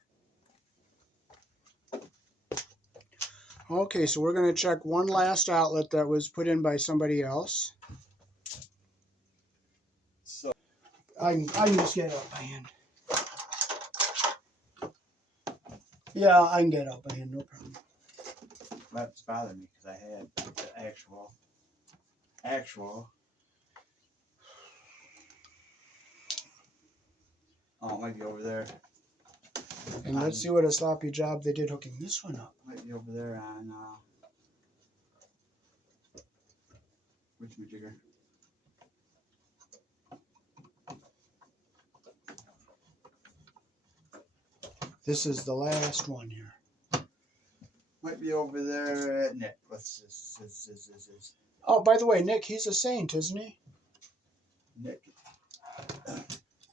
Okay, so we're going to check one last outlet that was put in by somebody else. So I can just get up by hand. Yeah, I can get up by hand, no problem. that's bothering me because I had the actual. Oh, it might be over there. And let's see what a sloppy job they did hooking this one up. Might be over there on which majigger? This is the last one here. Might be over there at Nick. Let's Oh, by the way, Nick, he's a saint, isn't he? Nick.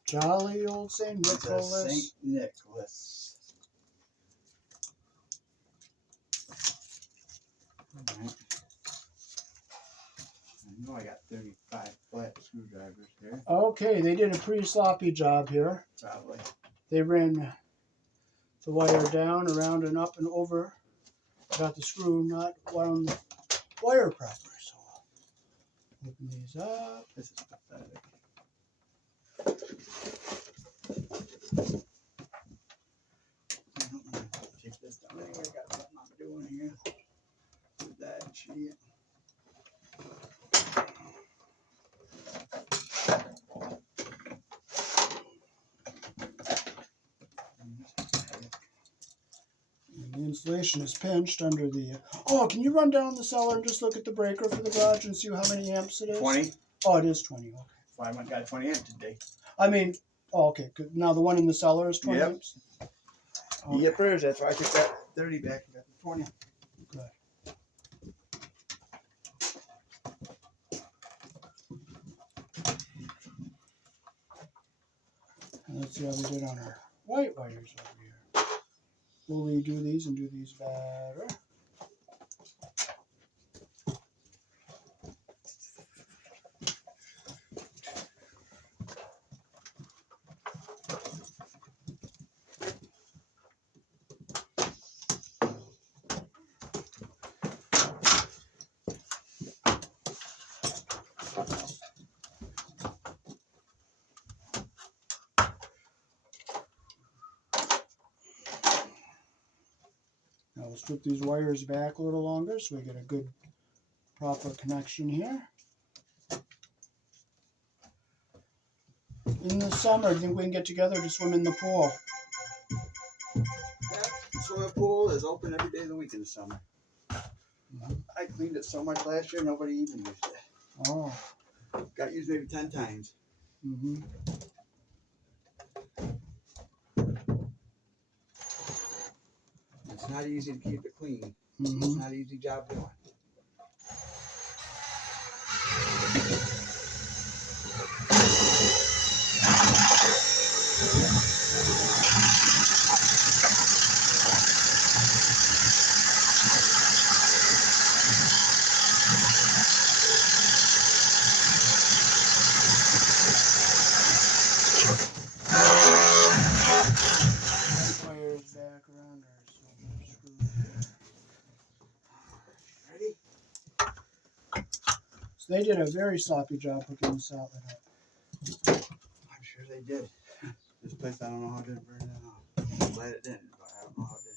Jolly old Saint Nicholas. Saint Nicholas. All right. I know I got 35 flat screwdrivers here. Okay, they did a pretty sloppy job here. Probably. They ran the wire down, around, and up and over. Got the screw not wound the wire proper. So I'll open these up. This is pathetic. Take this down anyway. I got something I'm doing here. With that shit. And the insulation is pinched under the. Oh, can you run down the cellar and just look at the breaker for the garage and see how many amps it is? 20. Oh, it is 20. Okay. Well, I went and got 20 amp today. I mean, oh, okay. Good. Now the one in the cellar is 20 Yep. amps? Okay. Yep, there's. That's why I took that 30 back and got the 20. Good. And let's see how we did on our white wires over here. Will we do these and do these better? Now we'll strip these wires back a little longer so we get a good proper connection here. In the summer, I think we can get together to swim in the pool. That swimming pool is open every day of the week in the summer. I cleaned it so much last year, nobody even used it. Oh. Got used maybe 10 times. Mm-hmm. It's not easy to keep it clean. Mm-hmm. It's not an easy job doing. Wires back around our silver screw. Ready? So they did a very sloppy job hooking this outlet up. I'm sure they did. This place, I don't know how to burn that off. I'm glad it didn't, but I don't know how it did.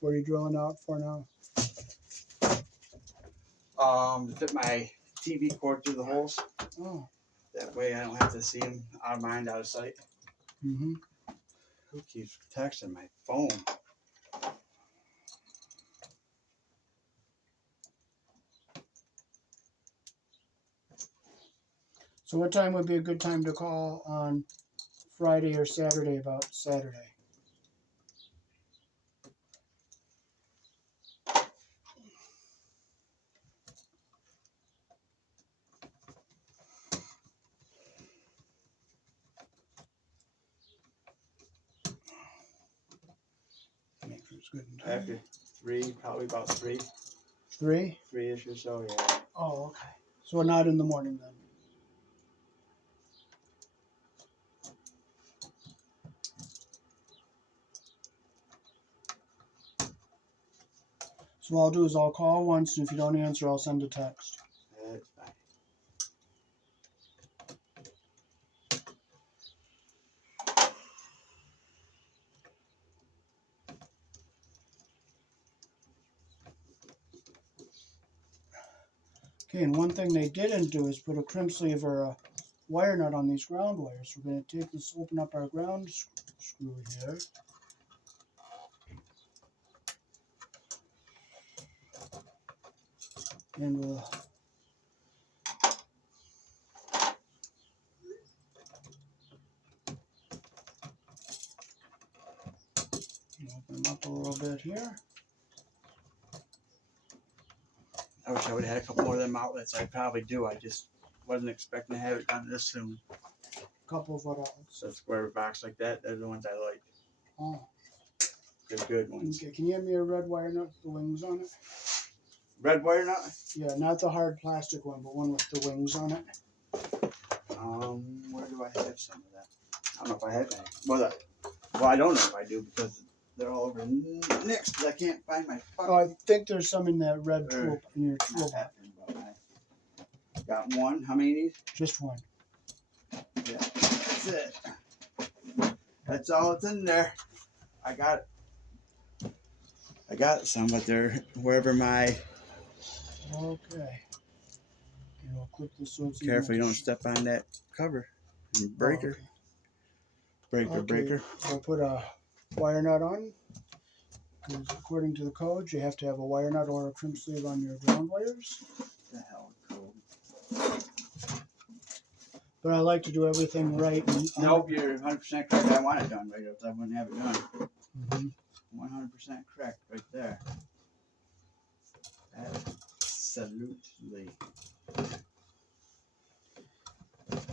What are you drilling out for now? To fit my TV cord through the holes. Oh. That way I don't have to see them out of mind, out of sight. Mm-hmm. Who keeps texting my phone? So what time would be a good time to call on Friday or Saturday about Saturday? It's good and tight. After 3, probably about 3. 3? 3-ish or so, yeah. Oh, okay. So not in the morning then. So what I'll do is I'll call once, and if you don't answer, I'll send a text. That's fine. Okay, and one thing they didn't do is put a crimp sleeve or a wire nut on these ground wires. We're going to take this, open up our ground screw here. And we'll open them up a little bit here. I wish I would have had a couple more of them outlets. I probably do. I just wasn't expecting to have it done this soon. A couple of what else? So a square box like that, they're the ones I like. Oh, They're good ones. okay. Can you have me a red wire nut with the wings on it? Red wire nut? Yeah, not the hard plastic one, but one with the wings on it. Where do I have some of that? I don't know if I have any. Well, I don't know if I do because they're all over next because I can't find my Oh, I think there's some in that red tool in your tool. Got one. How many of these? Just one. Yeah, that's it. That's all that's in there. I got some, but they're wherever my. Okay. And we'll clip this so it's Careful, you don't step on that cover. Breaker. Oh, okay. Breaker. We'll put a wire nut on. Because according to the code, you have to have a wire nut or a crimp sleeve on your ground wires. The hell code. But I like to do everything right. Nope, you're 100% correct. I want it done right, else I wouldn't have it done. 100% correct right there. Absolutely.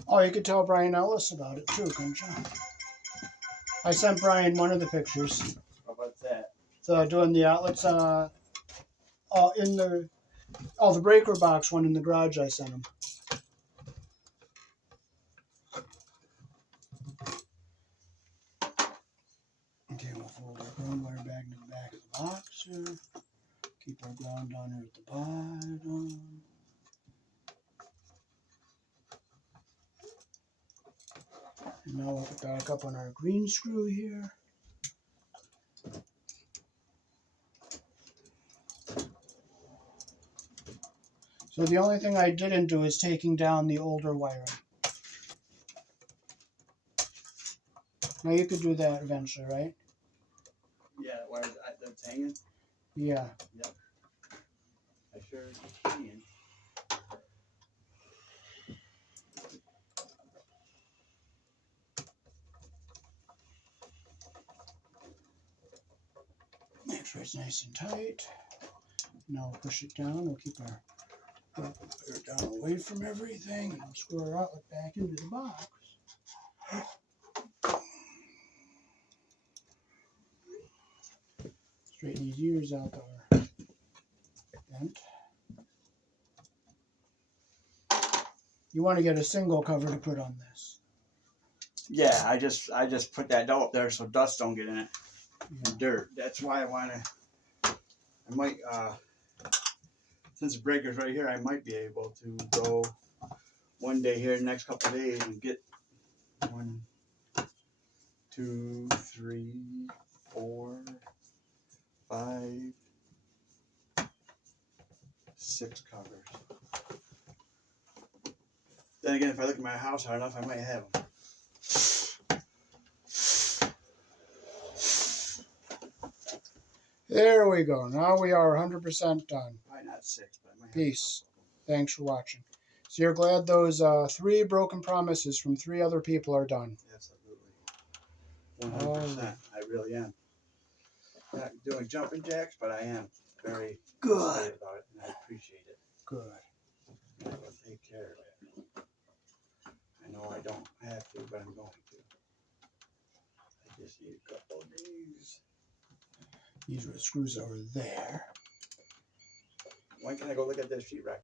Oh, you could tell Brian Ellis about it too, couldn't you? I sent Brian one of the pictures. How about that? So doing the outlets the breaker box one in the garage I sent him. Okay, we'll fold our ground wire back into the back of the box here. Keep our ground down here at the bottom. And now we'll put back up on our green screw here. So the only thing I didn't do is taking down the older wiring. Now you could do that eventually, right? Yeah, where that's hanging? Yeah. Yep. I sure can. Make sure it's nice and tight. Now we'll push it down. We'll keep our wire down away from everything. And we'll screw our outlet back into the box. Straighten these ears out that are bent. You want to get a single cover to put on this. Yeah, I just put that dough up there so dust don't get in it. Yeah. Dirt. That's why I might since the breaker's right here, I might be able to go one day here the next couple of days and get 1, 2, 3, 4, 5, 6 covers. Then again, if I look at my house hard enough, I might have them. There we go. Now we are 100% done. Probably not 6, but I might have Peace. Thanks for watching. So you're glad those 3 broken promises from 3 other people are done. Absolutely. 100%. I really am. Not doing jumping jacks, but I am very excited about it, and I appreciate it. Good. I will take care of it. I know I don't have to, but I'm going to. I just need a couple of these. These are the screws over there. When can I go look at this sheetrock?